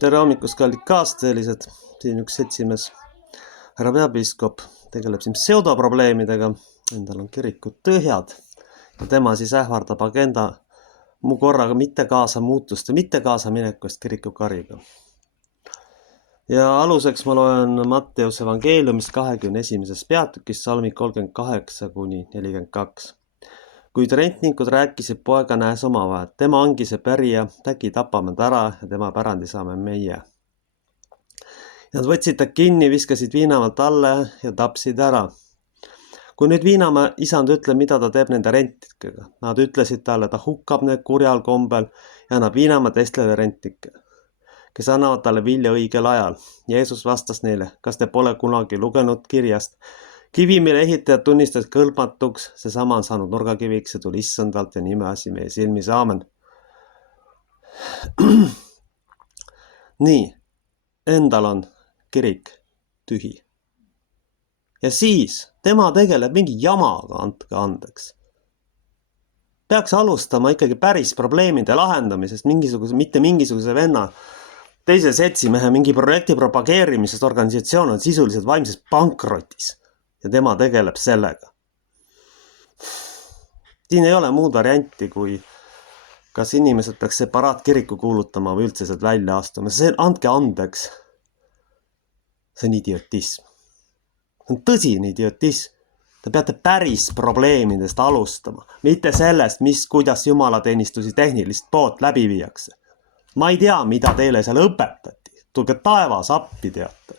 Tere hommikust, kallid kaasteelised, siin üks seltsimees härra peapiiskop tegeleb siin pseudoprobleemidega, endal on kirikud tühjad ja tema siis ähvardab agenda mu korraga mitte kaasa muutuste, mitte kaasa minekust kirikukariga. Ja aluseks ma loen Matteuse evangeeliumist 21. peatükis salmid 38–42. Kuid rentnikud rääkisid poega näes omavahel, tema ongi see pärija, äkki tapame ta ära ja tema pärandi saame meie. Nad võtsid ta kinni, viskasid viinavalt alle ja tapsid ära. Kui nüüd viinamaa isand ütleb, mida ta teeb nende rentnikega, nad ütlesid talle, ta hukkab need kurjal kombel ja annab viinamaa teistele rentnike, kes annavad talle vilja õigel ajal. Jeesus vastas neile, kas te pole kunagi lugenud kirjast? Kivi, mille ehitajad tunnistas kõlbmatuks, seesama on saanud nurgakiviks, see tuli issandalt ja nime asi meie silmis, aamen. Nii, endal on kirik tühi. Ja siis tema tegeleb mingi jamaga, andke andeks. Peaks alustama ikkagi päris probleemide lahendamisest, mitte mingisuguse venna, teise setsimehe mingi projekti propageerimisest. Organisatsioon on sisuliselt vaimses pankrotis. Ja tema tegeleb sellega. Siin ei ole muud varianti, kui kas inimesed peaks separaat kiriku kuulutama või üldse sealt välja astuma. See andke andeks. See on idiotism. See on tõsine idiotism. Te peate päris probleemidest alustama. Mitte sellest, kuidas jumalateenistusi tehnilist poolt läbi viiakse. Ma ei tea, mida teile seal õpetati. Tulge taevas appi, teate.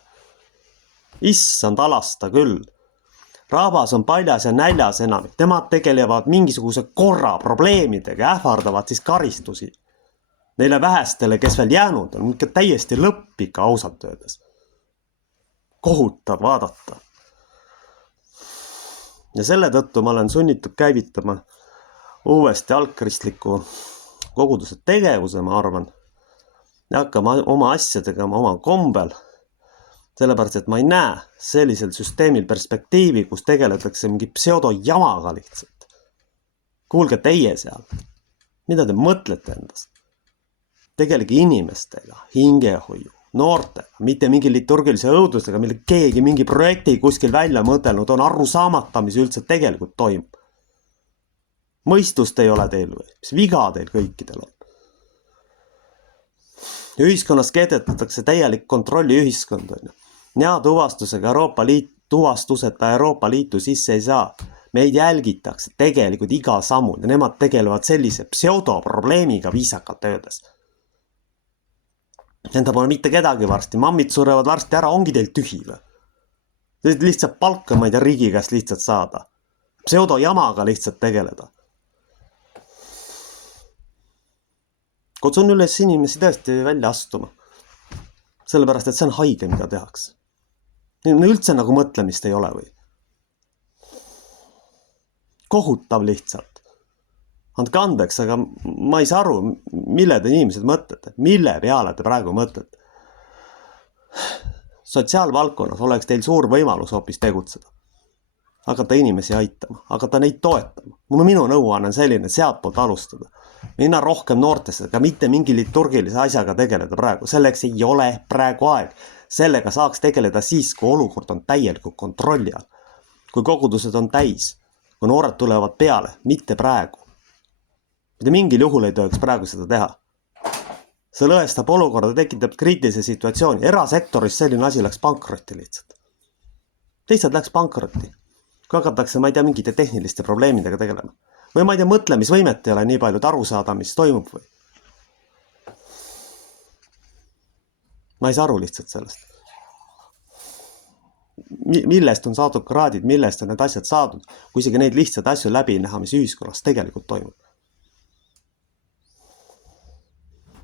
Issand alasta küll. Rahvas on paljas ja näljas enamik. Temad tegelevad mingisuguse korra probleemidega ja ähvardavad siis karistusi. Neile vähestele, kes veel jäänud on, ikka täiesti lõpp ikka ausalt öeldes. Kohutav vaadata. Ja selle tõttu ma olen sunnitud käivitama uuesti algkristliku koguduse tegevuse, ma arvan. Ja hakkama oma asjadega oma kombel. Sellepärast, et ma ei näe sellisel süsteemil perspektiivi, kus tegeletakse mingi pseudojamaga lihtsalt. Kuulge teie seal. Mida te mõtlete endast? Tegelegi inimestega, hingehoiu, noortega, mitte mingi liturgilise õudusega, mille keegi mingi projekti kuskil välja mõtelnud on aru saamata, mis üldse tegelikult toimub. Mõistust ei ole teil või? Mis viga teil kõikidel on? Ühiskonnas kehtestatakse täielik kontrolli ühiskond. Ja tuvastuseta Euroopa Liitu sisse ei saa. Meid jälgitakse tegelikult iga sammul ja nemad tegelevad sellise pseudoprobleemiga viisakalt öeldes. Enda pole mitte kedagi varsti, mammid surevad varsti ära, ongi teil tühi või? Te lihtsalt palka ma ei tea riigi käest lihtsalt saada. Pseudojamaga lihtsalt tegeleda. Kutsun üles inimesi tõesti välja astuma. Sellepärast, et see on haige, mida tehakse. Üldse nagu mõtlemist ei ole või? Kohutav lihtsalt. Andke andeks, aga ma ei saa aru, mille te inimesed mõtlete. Mille peale te praegu mõtlete? Sotsiaalvaldkonnas oleks teil suur võimalus hoopis tegutseda. Hakata inimesi aitama, hakata neid toetama. Minu nõuanne on selline, et sealt poolt alustada. Minna rohkem noortesse, aga mitte mingi liturgilise asjaga tegeleda praegu. Selleks ei ole praegu aeg. Sellega saaks tegeleda siis, kui olukord on täielikult kontrolli all. Kui kogudused on täis, kui noored tulevad peale, mitte praegu. Mitte mingil juhul ei tohiks praegu seda teha. See lõhestab olukorda, tekitab kriitilise situatsiooni. Erasektoris selline asi läks pankrotti lihtsalt. Lihtsalt läks pankrotti. Kui hakatakse, ma ei tea, mingite tehniliste probleemidega tegelema. Või ma ei tea, mõtlemisvõimet ei ole nii palju, et aru saada, mis toimub või. Ma ei saa aru lihtsalt sellest. Millest on saadud kraadid, millest on need asjad saadud, kui isegi neid lihtsalt asju läbi näha, mis ühiskonnas tegelikult toimub.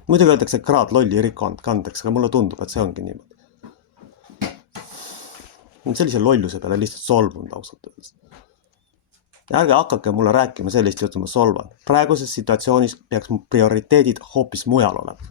Muidugi öeldakse, et kraad lolli rikku andeks, aga mulle tundub, et see ongi niimoodi. Sellise lolluse peale lihtsalt solvunud ausalt öeldes. Ja ärge hakake mulle rääkima sellist juttu, ma solvan. Praeguses situatsioonis peaks mu prioriteedid hoopis mujal olema.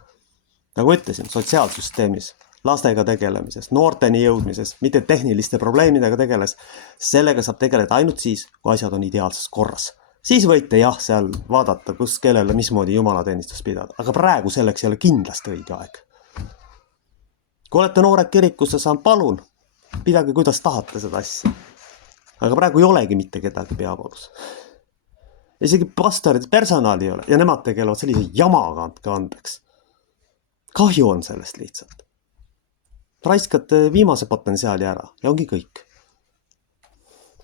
Nagu ütlesin, sotsiaalsüsteemis, lastega tegelemises, noorteni jõudmises, mitte tehniliste probleemidega tegeles, sellega saab tegeleda ainult siis, kui asjad on ideaalses korras. Siis võite jah seal vaadata, kus kellele mismoodi jumalateenistus pidada. Aga praegu selleks ei ole kindlasti õige aeg. Kui olete noored kirikusse saanud, palun, pidage kuidas tahate seda asja. Aga praegu ei olegi mitte kedagi peavoolus. Isegi pastorid personali ei ole ja nemad tegelevad sellise jamaga, andke andeks. Kahju on sellest lihtsalt. Raiskate viimase potentsiaali ära ja ongi kõik.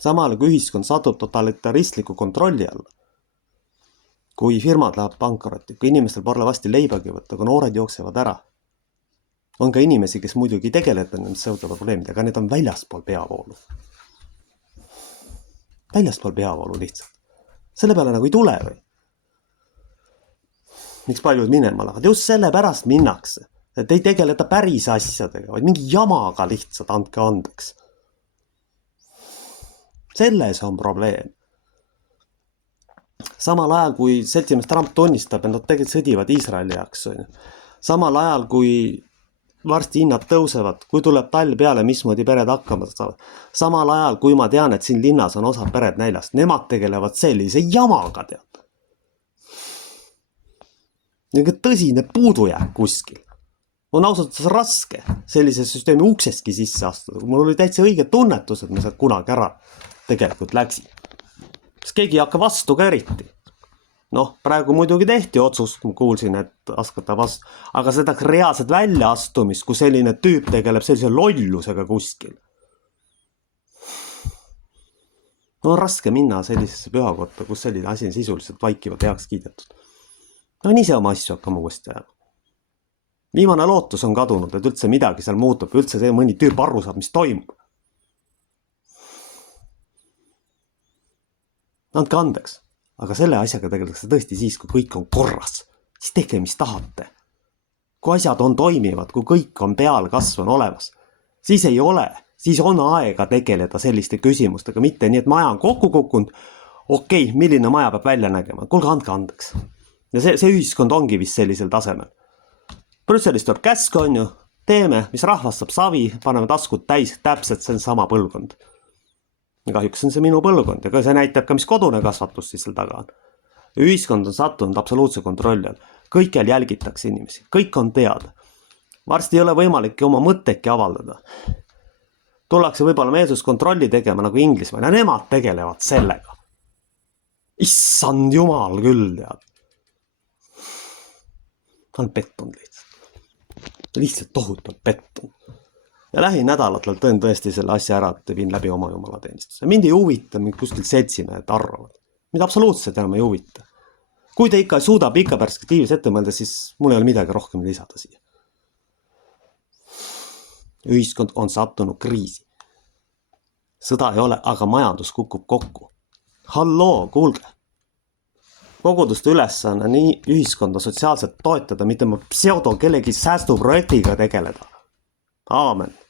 Samal kui ühiskond satub totalitaristliku kontrolli alla. Kui firmad läheb pankrotti, kui inimestel pole vasti leibagi võtta, kui noored jooksevad ära. On ka inimesi, kes muidugi tegelete nendest sõudava probleemidega, aga need on väljaspool peavoolu. Väljaspool peavoolu lihtsalt. Selle peale nagu ei tule või? Miks paljud minema lähevad? Just selle pärast minnakse. Et ei tegeleta päris asjadega, vaid mingi jamaga lihtsalt, andke andeks. Selles on probleem. Samal ajal, kui seltsimees Trump tunnistab, et nad tegelikult sõdivad Iisraeli jaoks. Samal ajal, kui varsti hinnad tõusevad, kui tuleb talv peale, mismoodi pered hakkama saavad. Samal ajal, kui ma tean, et siin linnas on osa pered näljast, nemad tegelevad sellise jamaga, tead. Niinko tõsine puudujääk kuskil. On ausalt raske sellise süsteemi uksestki sisse astuda. Mul oli täitsa õige tunnetus, et ma sealt kunagi ära tegelikult läksin. Kas keegi ei hakka vastu ka eriti? Praegu muidugi tehti otsus, ma kuulsin, et askata vastu. Aga seda reaalset väljaastumist, kui selline tüüp tegeleb sellise lollusega kuskil. On raske minna sellisesse pühakotta, kus selline asi on sisuliselt vaikivalt heaks kiidetud. On ise oma asju hakkama uuesti ajama. Viimane lootus on kadunud, et üldse midagi seal muutub, üldse see mõni tüüp aru saab, mis toimub. Andke andeks, aga selle asjaga tegeldakse tõesti siis, kui kõik on korras. Siis tehke, mis tahate. Kui asjad on toimivad, kui kõik on peal kasv on olemas, siis ei ole. Siis on aega tegeleda selliste küsimustega, mitte nii, et maja on kokku kukkunud. Okei, milline maja peab välja nägema? Kuulge, andke andeks. Ja see ühiskond ongi vist sellisel tasemel. Brüsselist tuleb käsk on ju, teeme, mis rahvast saab savi, paneme taskud täis, täpselt see on sama põlvkond. Ja kahjuks on see minu põlvkond ja see näitab ka, mis kodune kasvatus siis seal taga on. Ühiskond on sattunud absoluutse kontrolli all. Kõikjal jälgitakse inimesi, kõik on teada. Varsti ei ole võimalik oma mõtteki avaldada. Tullakse võib-olla meelsuskontrolli tegema nagu Inglismaal ja nemad tegelevad sellega. Issand jumal küll tead. Ta on pettunud lihtsalt. Lihtsalt tohutult pettunud. Ja lähinädalatel tõen tõesti selle asja ära, et viin läbi oma jumalateenistuse. Mind ei huvita, mind kuskil seltsimehed arvavad. Mida absoluutselt enam ei huvita. Kui te ikka suuda pika perspektiivis ette mõelda, siis mul ei ole midagi rohkem lisada siia. Ühiskond on sattunud kriisi. Sõda ei ole, aga majandus kukub kokku. Halloo, kuulge. Koguduste ülesanne nii ühiskonda sotsiaalselt toetada, mitte ma pseudo kellegi säästuprojektiga tegeleda. Aamen.